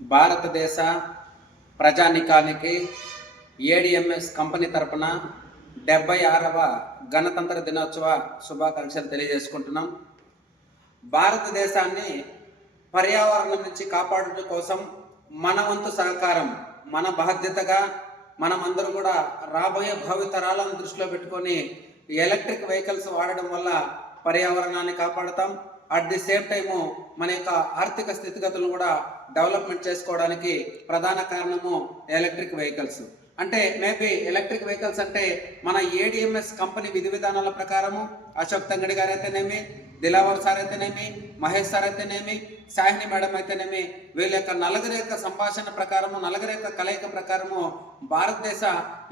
భారతదేశ ప్రజానికానికి ADMS company తరపున 76వ గణతంత్ర దినోత్సవ శుభాకాంక్షలు తెలియజేసుకుంటున్నాం. భారతదేశాన్ని పర్యావరణం నుంచి కాపాడటం కోసం మన వంతు సహకారం, మన బాధ్యతగా మనమందరూ కూడా రాబోయే భావితరాలను దృష్టిలో పెట్టుకొని ఎలక్ట్రిక్ వెహికల్స్ వాడడం వల్ల పర్యావరణాన్ని కాపాడుతాం. అట్ ది సేమ్ టైము మన యొక్క ఆర్థిక స్థితిగతులను కూడా డెవలప్మెంట్ చేసుకోవడానికి ప్రధాన కారణము ఎలక్ట్రిక్ వెహికల్స్. అంటే మేబీ ఎలక్ట్రిక్ వెహికల్స్ అంటే మన ఏడిఎంఎస్ కంపెనీ విధి విధానాల ప్రకారము అశోక్ తంగడి గారు అయితేనేమి, దిలావర్ సార్ అయితేనేమి, మహేష్ సార్ అయితేనేమి, సాహిని మేడం అయితేనేమి, వీళ్ళ యొక్క నలుగురి యొక్క సంభాషణ ప్రకారము, నలుగురి యొక్క కలయిక ప్రకారము భారతదేశ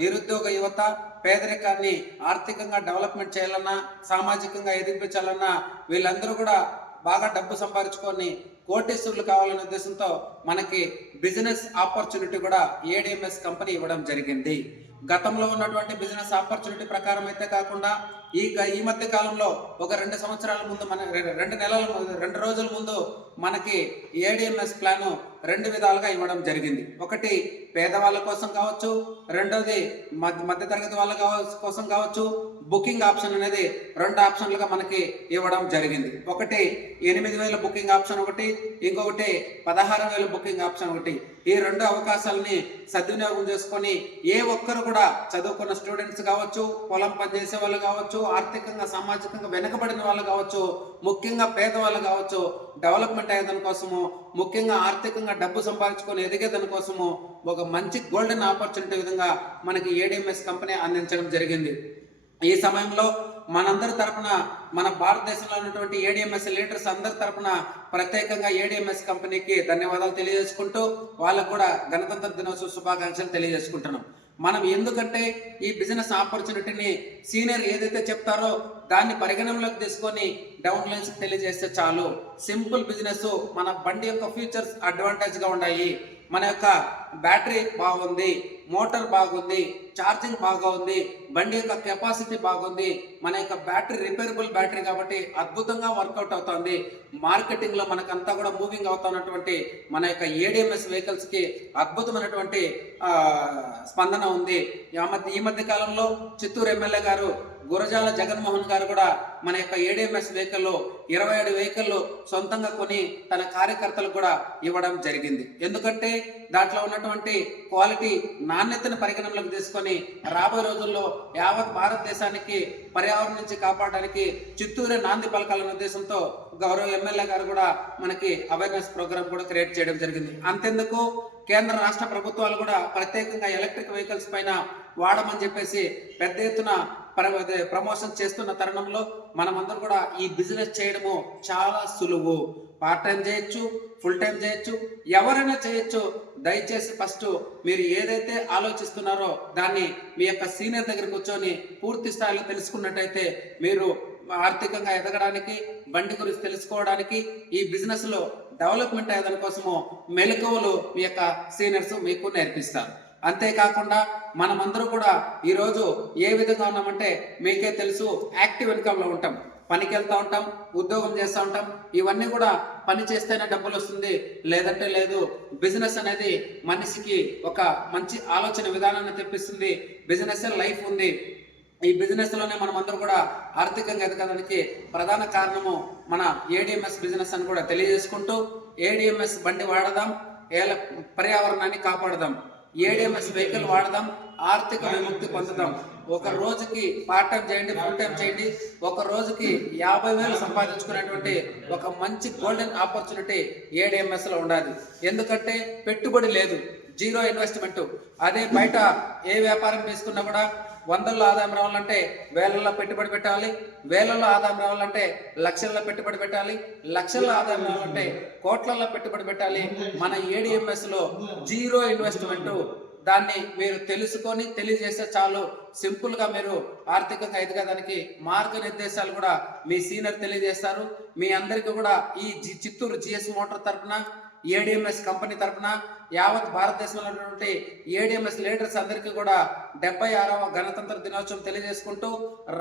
నిరుద్యోగ యువత పేదరికాన్ని ఆర్థికంగా డెవలప్మెంట్ చేయాలన్నా, సామాజికంగా ఎదిగించాలన్నా వీళ్ళందరూ కూడా బాగా డబ్బు సంపాదించుకొని కోటీశ్వరులు కావాలనే ఉద్దేశంతో మనకి బిజినెస్ ఆపర్చునిటీ కూడా ఏడిఎంఎస్ కంపెనీ ఇవ్వడం జరిగింది. గతంలో ఉన్నటువంటి బిజినెస్ ఆపర్చునిటీ ప్రకారం అయితే కాకుండా ఈ మధ్య కాలంలో ఒక 2 సంవత్సరాల ముందు, మన 2 రోజుల ముందు మనకి ఏడిఎంఎస్ ప్లాను 2 విధాలుగా ఇవ్వడం జరిగింది. ఒకటి పేదవాళ్ళ కోసం కావచ్చు, రెండోది మధ్యతరగతి వాళ్ళ కోసం కావచ్చు. బుకింగ్ ఆప్షన్ అనేది 2 ఆప్షన్లుగా మనకి ఇవ్వడం జరిగింది. ఒకటి 8,000 బుకింగ్ ఆప్షన్ ఒకటి, ఇంకొకటి 16,000 బుకింగ్ ఆప్షన్ ఒకటి. ఈ 2 అవకాశాలని సద్వినియోగం చేసుకొని ఏ ఒక్కరు కూడా చదువుకున్న స్టూడెంట్స్ కావచ్చు, పొలం పనిచేసే వాళ్ళు కావచ్చు, ఆర్థికంగా సామాజికంగా వెనుకబడిన వాళ్ళు కావచ్చు, ముఖ్యంగా పేదవాళ్ళు కావచ్చు, డెవలప్మెంట్ అయ్యేదాని కోసము, ముఖ్యంగా ఆర్థికంగా డబ్బు సంపాదించుకొని ఎదిగేదాని కోసము ఒక మంచి గోల్డెన్ ఆపర్చునిటీ విధంగా మనకి ఏడిఎంఎస్ కంపెనీ అందించడం జరిగింది. ఈ సమయంలో మనందరి తరపున, మన భారతదేశంలో ఉన్నటువంటి ఏడిఎంఎస్ లీడర్స్ అందరి తరపున ప్రత్యేకంగా ఏడిఎంఎస్ కంపెనీకి ధన్యవాదాలు తెలియజేసుకుంటూ వాళ్ళకు కూడా గణతంత్ర దినోత్సవ శుభాకాంక్షలు తెలియజేసుకుంటున్నాం. మనం ఎందుకంటే ఈ బిజినెస్ ఆపర్చునిటీని సీనియర్ ఏదైతే చెప్తారో దాన్ని పరిగణనలోకి తీసుకొని డౌన్ లైన్స్ తెలియజేస్తే చాలు. సింపుల్ బిజినెస్, మన బండి యొక్క ఫీచర్స్ అడ్వాంటేజ్గా ఉన్నాయి, మన యొక్క బ్యాటరీ బాగుంది, మోటార్ బాగుంది, ఛార్జింగ్ బాగా ఉంది, బండి యొక్క కెపాసిటీ బాగుంది, మన యొక్క బ్యాటరీ రిపేరబుల్ బ్యాటరీ కాబట్టి అద్భుతంగా వర్కౌట్ అవుతుంది. మార్కెటింగ్లో మనకంతా కూడా మూవింగ్ అవుతున్నటువంటి మన యొక్క ఏడిఎంఎస్ వెహికల్స్కి అద్భుతమైనటువంటి స్పందన ఉంది. ఈ మధ్య కాలంలో చిత్తూరు ఎమ్మెల్యే గారు గురజాల జగన్మోహన్ గారు కూడా మన యొక్క ఏడిఎంఎస్ వెహికల్ 27 వెహికల్ సొంతంగా కొని తన కార్యకర్తలకు కూడా ఇవ్వడం జరిగింది. ఎందుకంటే దాంట్లో ఉన్నటువంటి క్వాలిటీ, నాణ్యతను పరిగణనలోకి తీసుకొని రాబోయే రోజుల్లో యావత్ భారతదేశానికి పర్యావరణం నుంచి కాపాడడానికి చిత్తూరే నాంది పలకాలనే ఉద్దేశంతో గౌరవ ఎమ్మెల్యే గారు కూడా మనకి అవేర్నెస్ ప్రోగ్రామ్ కూడా క్రియేట్ చేయడం జరిగింది. అంతెందుకు కేంద్ర రాష్ట్ర ప్రభుత్వాలు కూడా ప్రత్యేకంగా ఎలక్ట్రిక్ వెహికల్స్ పైన వాడమని చెప్పేసి పెద్ద ఎత్తున ప్రమోషన్ చేస్తున్న తరుణంలో మనమందరం కూడా ఈ బిజినెస్ చేయడము చాలా సులువు. పార్ట్ టైం చేయొచ్చు, ఫుల్ టైం చేయొచ్చు, ఎవరైనా చేయొచ్చు. దయచేసి ఫస్ట్ మీరు ఏదైతే ఆలోచిస్తున్నారో దాన్ని మీ యొక్క సీనియర్ దగ్గర కూర్చొని పూర్తి స్థాయిలో తెలుసుకున్నట్టయితే మీరు ఆర్థికంగా ఎదగడానికి, బండి గురించి తెలుసుకోవడానికి, ఈ బిజినెస్లో డెవలప్మెంట్ అయ్యేదాని కోసము మెలకువలు మీ యొక్క సీనియర్స్ మీకు నేర్పిస్తారు. అంతేకాకుండా మనమందరూ కూడా ఈరోజు ఏ విధంగా ఉన్నామంటే మీకే తెలుసు, యాక్టివ్ ఇన్కమ్లో ఉంటాం, పనికి వెళ్తూ ఉంటాం, ఉద్యోగం చేస్తూ ఉంటాం. ఇవన్నీ కూడా పని చేస్తేనే డబ్బులు వస్తుంది, లేదంటే లేదు. బిజినెస్ అనేది మనిషికి ఒక మంచి ఆలోచన విధానాన్ని తెప్పిస్తుంది. బిజినెస్ లైఫ్ ఉంది. ఈ బిజినెస్లోనే మనం అందరూ కూడా ఆర్థికంగా ఎదగడానికి ప్రధాన కారణము మన ఏడిఎంఎస్ బిజినెస్ అని కూడా తెలియజేసుకుంటూ, ఏడిఎంఎస్ బండి వాడదాం, పర్యావరణాన్ని కాపాడదాం, ఏడిఎంఎస్ వెహికల్ వాడదాం, ఆర్థిక విముక్తి పొందుదాం. ఒక రోజుకి పార్ట్ టైం చేయండి, ఫుల్ టైం చేయండి, ఒక రోజుకి 50,000 సంపాదించుకునేటువంటి ఒక మంచి గోల్డెన్ ఆపర్చునిటీ ఏడిఎంఎస్లో ఉండాలి. ఎందుకంటే పెట్టుబడి లేదు, జీరో ఇన్వెస్ట్మెంట్. అదే బయట ఏ వ్యాపారం తీసుకున్నా కూడా 100లో ఆదాయం రావాలంటే వేలల్లో పెట్టుబడి పెట్టాలి, వేలల్లో ఆదాయం రావాలంటే లక్షల్లో పెట్టుబడి పెట్టాలి, లక్షల్లో ఆదాయం రావాలంటే కోట్లలో పెట్టుబడి పెట్టాలి. మన ఏడిఎంఎస్లో జీరో ఇన్వెస్ట్మెంట్. దాన్ని మీరు తెలుసుకొని తెలియజేస్తే చాలు. సింపుల్గా మీరు ఆర్థికంగా ఎదగడానికి మార్గనిర్దేశాలు కూడా మీ సీనియర్ తెలియజేస్తారు. మీ అందరికీ కూడా ఈ చిత్తూరు జిఎస్ మోటార్ తరఫున, ఏడిఎంఎస్ కంపెనీ తరఫున యావత్ భారతదేశంలో ఉన్నటువంటి ఏడిఎంఎస్ లీడర్స్ అందరికీ కూడా 76వ గణతంత్ర దినోత్సవం తెలియజేసుకుంటూ,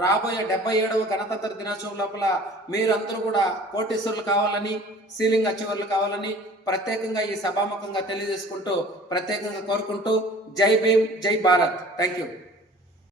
రాబోయే 77వ గణతంత్ర దినోత్సవం లోపల మీరందరూ కూడా కోటీశ్వరులు కావాలని, సీలింగ్ అచీవర్లు కావాలని, ప్రత్యేకంగా ఈ సభాముఖంగా తెలియజేసుకుంటూ ప్రత్యేకంగా కోరుకుంటూ జై భీమ్, జై భారత్. Thank you.